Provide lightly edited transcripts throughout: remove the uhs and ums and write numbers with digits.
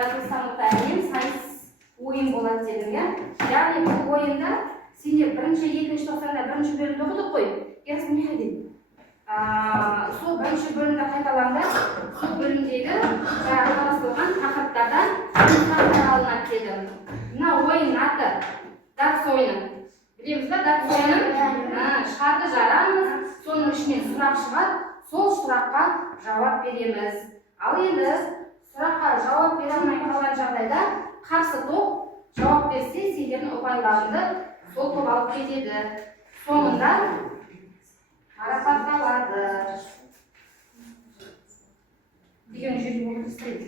яратылсаңыздар мен сайыс ойын болады дедім, иә? Яғни бұл ойында сендер бірінші, екінші тоқсанда бірінші бөлімді оқыдық қой. Яғни не қайден? Сол бірінші бөлімді қайталаңдар, сол бөлімдегі қарастырылған тақырыптардан сұрақтар алынады дедім. Мына ойын аты дартс ойыны. Білеміз ба, дартс ойынын шарды жарамыз, соның ішінен сұрақ шығады, сол сұраққа жауап береміз. Ал енді сұраққа жауап бере алмай қалған жағдайда қарсы топ жауап берсе, сендердің ұпайларыңды сол топ алып кетеді. Соңында марапатталады. Деген жерде болып істейді.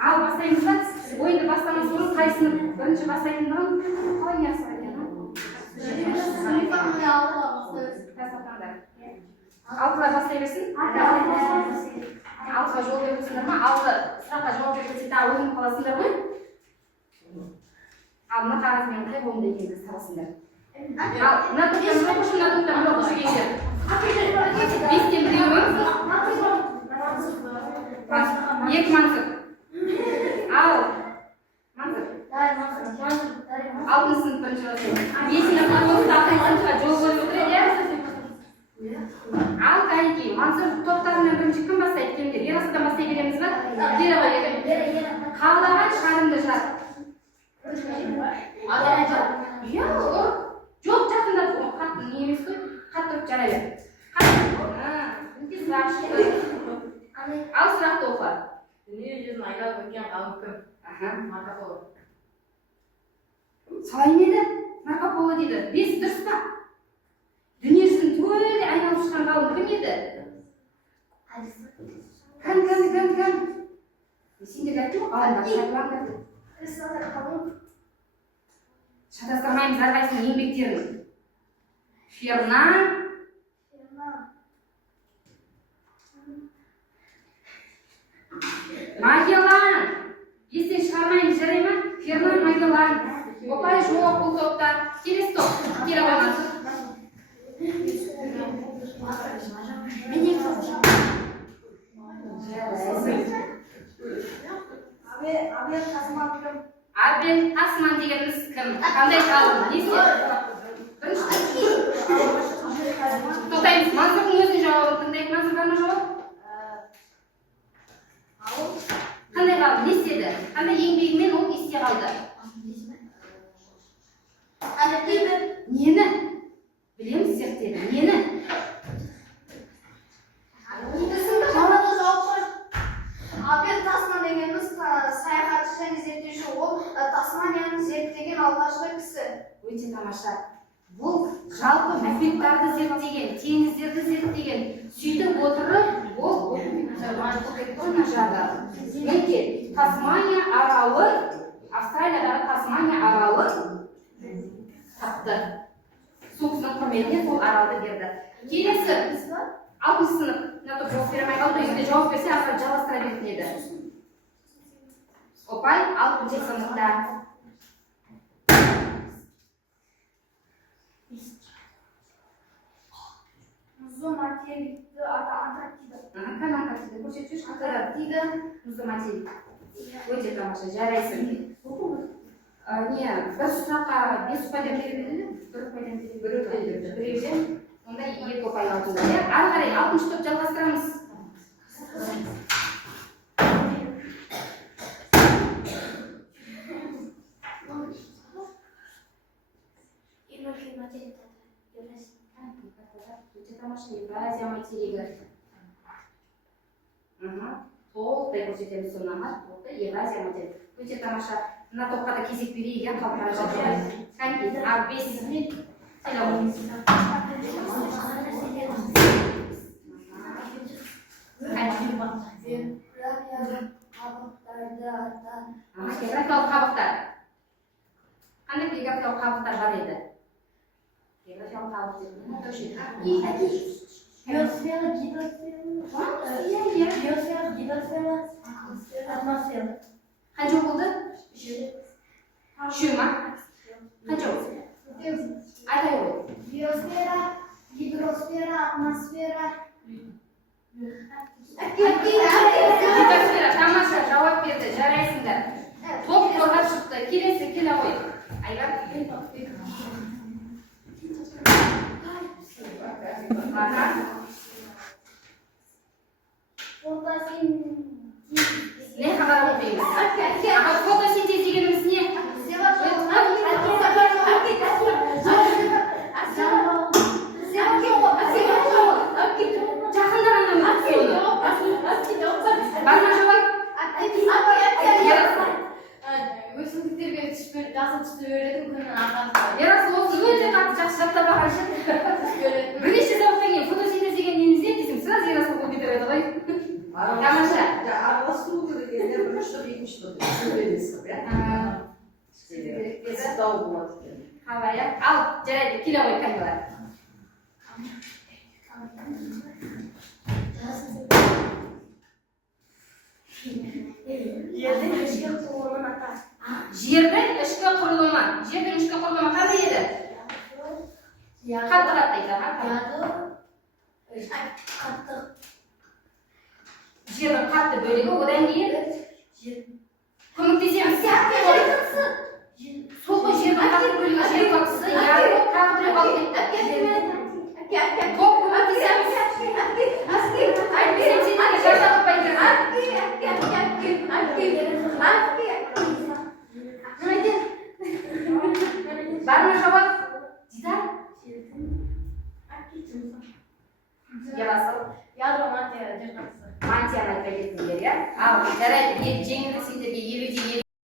Ал бастаймыз ба? Ойынды бастамас бұрын қай сынып? Бірінші бастайтындығын қалай не алтыға бастай берсін? Алтыға жол бересіңдер ма? Алты сұраққа жауап берсе тағы өзің қаласыңдар ғой? Ал мына қағазмен қай қолында екеніңізді табасыңдар. Ал мына топтан бір оқушы келді. Бестен біреуі екі Мансұр. Ал Мансұр алтыншы сынып бірінші бастайды. Бесінен сыныпқа жол көріп отырады. Ал Кәйки, Мансұр топтарынан бірінші кім бастайды? Кемдер? Ерасыдан бастай береміз ба? Кері қойды. Қалаған шарымды жар. Жоқ, жақындап қатты не емес қой? Қатты ұрып жара бер. Сұрақ шықты. Ал сұрақты оқы. Дүние жүзін айналып өткен ғалым кім? Марко Поло. Солай еді? Марко Поло дейді. Бес дұрыс па? Дүние жүзін түгелдей айналып шыққан ғалым кім еді? Кім? Сендер айтты ма? Шатастырмаймыз әрқайсының еңбектерін. Фернан. Магеллан. Естен шығармаймыз, жарай ма? Фернан, Магеллан. Опай жоқ бұл топта. Келесі топ. Келе қоймасы. Абел Тасман дегеніміз кім? Қандай ғалым? Несі? Тоқтаймыз. Мансұрдың өзінің жауабын тыңдайық. Мансұр бар ма жауап? Қандай ғалым? Не істеді? Қандай еңбегімен ол есте қалды? Нені? Білеміз зерттеді. Нені? Абел Тасман дегеніміз саяхатшы және зерттеуші, ол Тасманияны зерттеген алғашқы кісі. Өте тамаша. Бұл жалпы мұхиттарды зерттеген, теңіздерді зерттеген, сөйтіп отырып, ол Мінекей, Тасмания аралын, Австралиядағы Тасмания аралын тапты. Сол кісінің құрметіне сол аралды берді. Келесі, 6 сынып. Мына жауап бере алмай қалды, егер жауап берсе, ары жалғастыра беретін еді. Опай, 6 сыныпта. Мұзды материкті Антарктида. Кән Антарктида, көрсетші Антарктида, мұзды материк. Өте тамаша, жарайсың. Не, бір сұраққа 5 ұпайдан береді? Біреуден, онда 2 ұпай алдыңда. Ары қарай 6-шы топ жалғастырамыз. Өте тамаша, Евразия материгі. Толықтай көрсетеміз сонан толықтай Евразия материгі. Өте тамаша. Мына топқа да кезек берейік, я қалпына жатыр. Кәнкей, ал 5 сайлауымыз. Географиялық қабықтар. Қандай географиялық қабықтар бар еді? Географиялық қабықтар. Биосфера, гидросфера, атмосфера. Қанша болды? 3 ма? Қанша болды? Айтай ғой. Биосфера, гидросфера, атмосфера, Тамаша жауап берді, жарайсыңдар. Топ қорғап шықты, келесі келе ғой. Айгар. Не хабар оқимыз? Фотосинтез дегеніміз не? Жақындар анам соны. Бар ма жауап? өсімдіктерге жасыл түсті беретін күннің арқасында. Ерасыл осы өте қатты жақсы жаттап алған ше. Бірнеше сабақтан кейін фотосинтез деген неміз не десем, сразу Ерасыл болып кетіп еді ғой. Тамаша. Араласу дегенде бірінші топ, екінші топ сөйлесіп, иә? Сылтау болады екен. Қалай, иә? Ал, жарайды, келе ғой камера. Жердің ішкі құрылымын ата. Жердің ішкі құрылымы. Жердің ішкі құрылымы қандай еді? Қатты айтты. Жердің қатты бөлігі, одан кейін көмектесеміз. Сол ғой жердің қатты бөлігі, жер қақсы, яғни тағы біреу қалып кетті. Топ көмектесеміз. Айтпесем сендерге жарта қылпайды. Бар ма жауап? Дидар? Ерасыл. Ядро мантия жер қақсы. Мантияны айтпай кеттіңдер, иә? Ал, жарайды, жеңілдік сендерге 50-де 50.